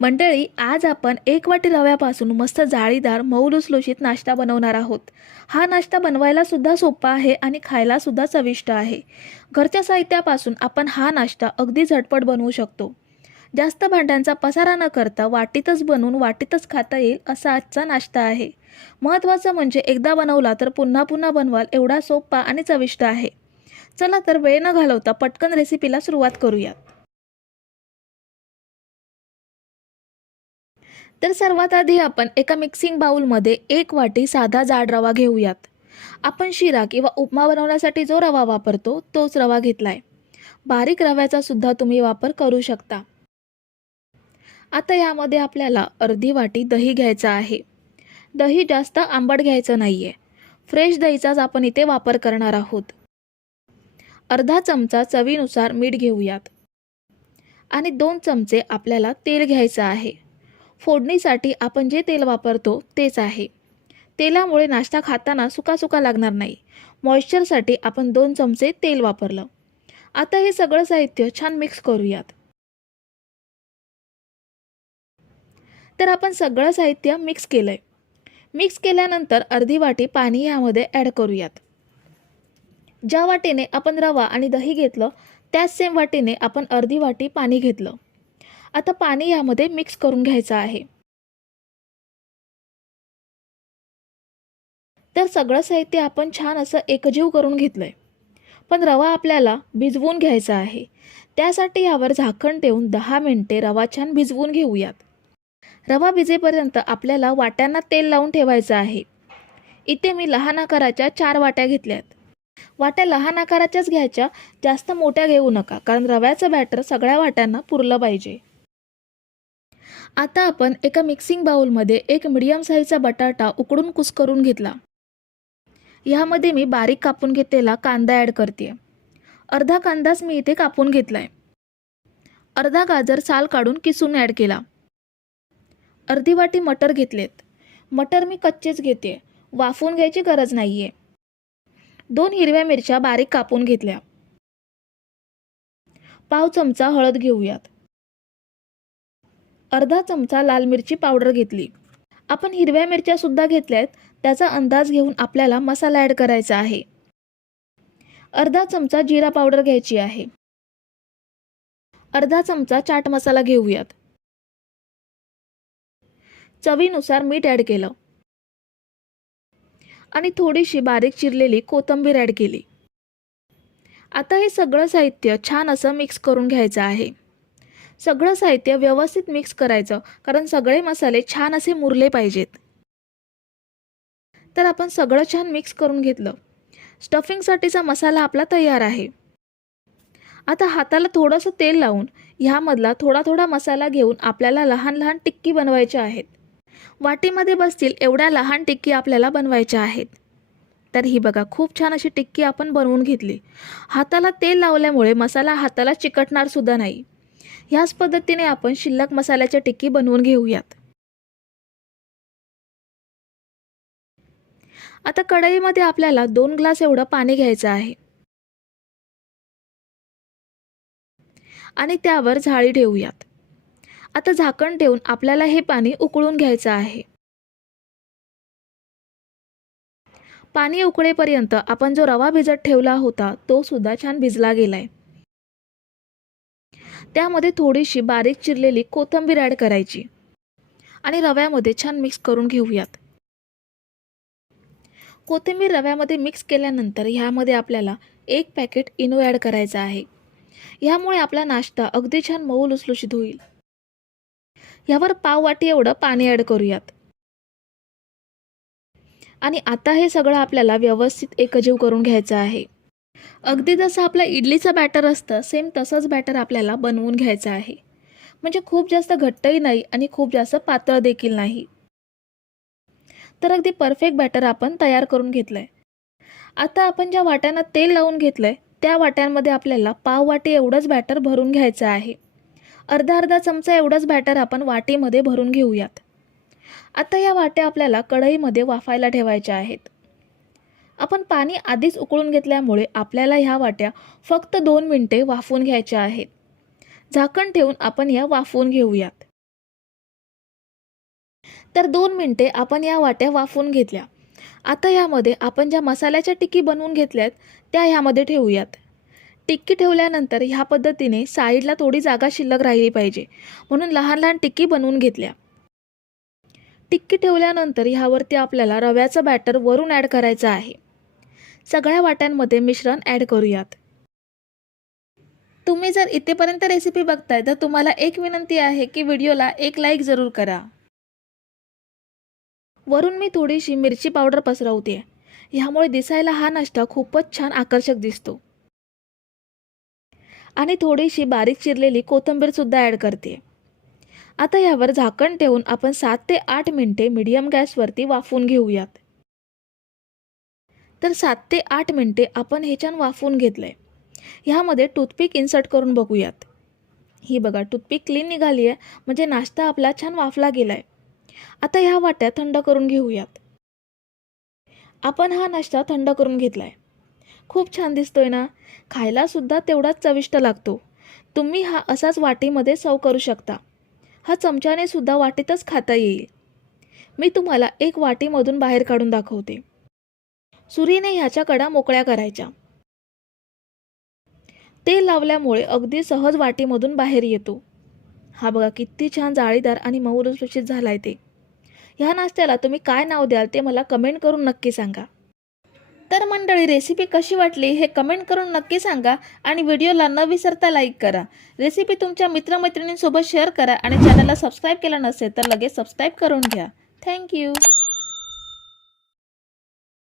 मंडळी आज आपण एक वाटी रव्यापासून मस्त जाळीदार मऊ लुसलुशीत नाश्ता बनवणार आहोत. हा नाश्ता बनवायला सुद्धा सोपा आहे आणि खायला सुद्धा चविष्ट आहे. घरच्या साहित्यापासून आपण हा नाश्ता अगदी झटपट बनवू शकतो. जास्त भांड्यांचा पसारा न करता वाटीतच बनवून वाटीतच खाता येईल असा आजचा नाश्ता आहे. महत्त्वाचं म्हणजे एकदा बनवला तर पुन्हा पुन्हा बनवाल एवढा सोपा आणि चविष्ट आहे. चला तर वेळ न घालवता पटकन रेसिपीला सुरुवात करूयात. तर सर्वात आधी आपण एका मिक्सिंग बाऊलमध्ये एक वाटी साधा जाड रवा घेऊयात. आपण शिरा किंवा उपमा बनवण्यासाठी जो रवा वापरतो तोच रवा घेतलाय. बारीक रव्याचा सुद्धा तुम्ही वापर करू शकता. आता यामध्ये आपल्याला अर्धी वाटी दही घ्यायचं आहे. दही जास्त आंबट घ्यायचं नाही आहे फ्रेश दहीचाच आपण इथे वापर करणार आहोत. अर्धा चमचा चवीनुसार मीठ घेऊयात. आणि दोन चमचे आपल्याला तेल घ्यायचं आहे. फोडणीसाठी आपण जे तेल वापरतो तेच आहे. तेलामुळे नाश्ता खाताना सुकासुका लागणार नाही. मॉइश्चरसाठी आपण दोन चमचे तेल वापरलं. आता हे सगळं साहित्य छान मिक्स करूयात. तर आपण सगळं साहित्य मिक्स केलं आहे मिक्स केल्यानंतर अर्धी वाटी पाणी यामध्ये ॲड करूयात. ज्या वाटीने आपण रवा आणि दही घेतलं त्याच सेम वाटीने आपण अर्धी वाटी पाणी घेतलं. आता पाणी यामध्ये मिक्स करून घ्यायचं आहे. तर सगळं साहित्य आपण छान असं एकजीव करून घेतलंय. पण रवा आपल्याला भिजवून घ्यायचा आहे. त्यासाठी यावर झाकण ठेवून दहा मिनटे रवा छान भिजवून घेऊयात. रवा भिजेपर्यंत आपल्याला वाट्यांना तेल लावून ठेवायचं आहे. इथे मी लहान आकाराच्या चार वाट्या घेतल्यात. वाट्या लहान आकाराच्याच घ्यायच्या जास्त मोठ्या घेऊ नका कारण रव्याचं बॅटर सगळ्या वाट्यांना पुरलं पाहिजे. आता आपण एका मिक्सिंग बाउलमध्ये एक मिडियम साईजचा बटाटा उकडून कुस्करून घेतला. ह्यामध्ये मी बारीक कापून घेतलेला कांदा ॲड करते अर्धा कांदाच मी इथे कापून घेतला आहे अर्धा गाजर साल काढून किसून ॲड केला. अर्धी वाटी मटर घेतलेत. मटर मी कच्चेच घेते वाफून घ्यायची गरज नाही आहे दोन हिरव्या मिरच्या बारीक कापून घेतल्या. पाव चमचा हळद घेऊयात. अर्धा चमचा लाल मिरची पावडर घेतली. आपण हिरव्या मिरच्या सुद्धा घेतल्यात त्याचा अंदाज घेऊन आपल्याला मसाला ॲड करायचा आहे. अर्धा चमचा जिरा पावडर घ्यायची आहे. अर्धा चमचा चाट मसाला घेऊयात. चवीनुसार मीठ ॲड केलं. आणि थोडीशी बारीक चिरलेली कोथिंबीर ॲड केली. आता हे सगळं साहित्य छान असं मिक्स करून घ्यायचं आहे. सगळं साहित्य व्यवस्थित मिक्स करायचं कारण सगळे मसाले छान असे मुरले पाहिजेत. तर आपण सगळं छान मिक्स करून घेतलं. स्टफिंगसाठीचा मसाला आपला तयार आहे. आता हाताला थोडंसं तेल लावून ह्यामधला थोडा थोडा मसाला घेऊन आपल्याला लहान लहान टिक्की बनवायच्या आहेत. वाटीमध्ये बसतील एवढ्या लहान टिक्की आपल्याला बनवायच्या आहेत. तर ही बघा खूप छान अशी टिक्की आपण बनवून घेतली. हाताला तेल लावल्यामुळे मसाला हाताला चिकटणार सुद्धा नाही. ह्याच पद्धतीने आपण शिल्लक मसाल्याच्या टिक्की बनवून घेऊयात. आता कढईमध्ये आपल्याला दोन ग्लास एवढं पाणी घ्यायचं आहे. आणि त्यावर झाळी ठेवूयात. आता झाकण ठेवून आपल्याला हे पाणी उकळून घ्यायचं आहे. पाणी उकळेपर्यंत आपण जो रवा भिजत ठेवला होता तो सुद्धा छान भिजला गेलाय. त्यामध्ये थोडीशी बारीक चिरलेली कोथिंबीर ॲड करायची. आणि रव्यामध्ये छान मिक्स करून घेऊयात. कोथिंबीर रव्यामध्ये मिक्स केल्यानंतर ह्यामध्ये आपल्याला एक पॅकेट इनो ॲड करायचा आहे. ह्यामुळे आपला नाश्ता अगदी छान मऊ लुसलुशीत होईल. ह्यावर पाव वाटी एवढं पाणी ॲड करूयात. आणि आता हे सगळं आपल्याला व्यवस्थित एकजीव करून घ्यायचं आहे. अगदी जसं आपला इडलीचं बॅटर असतं सेम तसंच बॅटर आपल्याला बनवून घ्यायचं आहे. म्हणजे खूप जास्त घट्टही नाही आणि खूप जास्त पातळ देखील नाही. तर अगदी परफेक्ट बॅटर आपण तयार करून घेतलं आहे आता आपण ज्या वाट्यांना तेल लावून घेतलं आहे त्या वाट्यांमध्ये आपल्याला पाव वाटी एवढंच बॅटर भरून घ्यायचं आहे. अर्धा अर्धा चमचा एवढंच बॅटर आपण वाटीमध्ये भरून घेऊयात. आता या वाट्या आपल्याला कढईमध्ये वाफायला ठेवायच्या आहेत. आपण पाणी आधीच उकळून घेतल्यामुळे आपल्याला ह्या वाट्या फक्त दोन मिनटे वाफवून घ्यायच्या आहेत. झाकण ठेवून आपण या वाफवून घेऊयात. तर दोन मिनटे आपण या वाट्या वाफवून घेतल्या. आता यामध्ये आपण ज्या मसाल्याच्या टिक्की बनवून घेतल्यात त्या ह्यामध्ये ठेवूयात. टिक्की ठेवल्यानंतर ह्या पद्धतीने साईडला थोडी जागा शिल्लक राहिली पाहिजे. म्हणून लहान लहान टिक्की बनवून घेतल्या. टिक्की ठेवल्यानंतर ह्यावरती आपल्याला रव्याचं बॅटर वरून ॲड करायचं आहे. सगळ्या वाट्यांमध्ये मिश्रण ॲड करूयात. तुम्ही जर इथेपर्यंत रेसिपी बघताय तर तुम्हाला एक विनंती आहे की व्हिडिओला एक लाईक जरूर करा. वरून मी थोडीशी मिरची पावडर पसरवते. ह्यामुळे दिसायला हा नाश्ता खूपच छान आकर्षक दिसतो. आणि थोडीशी बारीक चिरलेली कोथिंबीरसुद्धा ॲड करते. आता यावर झाकण ठेवून आपण सात ते आठ मिनटे मीडियम गॅसवरती वाफवून घेऊयात. तर सात ते आठ मिनटे आपण हे छान वाफवून आहे ह्यामध्ये टूथपिक इन्सर्ट करून बघूयात. ही बघा टूथपिक क्लीन निघाली आहे म्हणजे नाश्ता आपला छान वाफला गेला आहे आता ह्या वाट्या थंड करून घेऊयात. आपण हा नाश्ता थंड करून घेतला आहे खूप छान दिसतोय ना? खायलासुद्धा तेवढाच चविष्ट लागतो. तुम्ही हा असाच वाटीमध्ये सव करू शकता. हा चमच्याने सुद्धा वाटीतच खाता येईल. मी तुम्हाला एक वाटीमधून बाहेर काढून दाखवते. सुरीने ह्याच्या कडा मोकळ्या करायच्या. तेल लावल्यामुळे अगदी सहज वाटीमधून बाहेर येतो. हा बघा किती छान जाळीदार आणि मऊ लुसलुशीत झाला आहे ते. ह्या नाश्त्याला तुम्ही काय नाव द्याल ते मला कमेंट करून नक्की सांगा. तर मंडळी रेसिपी कशी वाटली हे कमेंट करून नक्की सांगा आणि व्हिडिओला न विसरता लाईक करा. रेसिपी तुमच्या मित्रमैत्रिणींसोबत शेअर करा आणि चॅनलला सबस्क्राईब केलं नसेल तर लगेच सबस्क्राईब करून घ्या. थँक्यू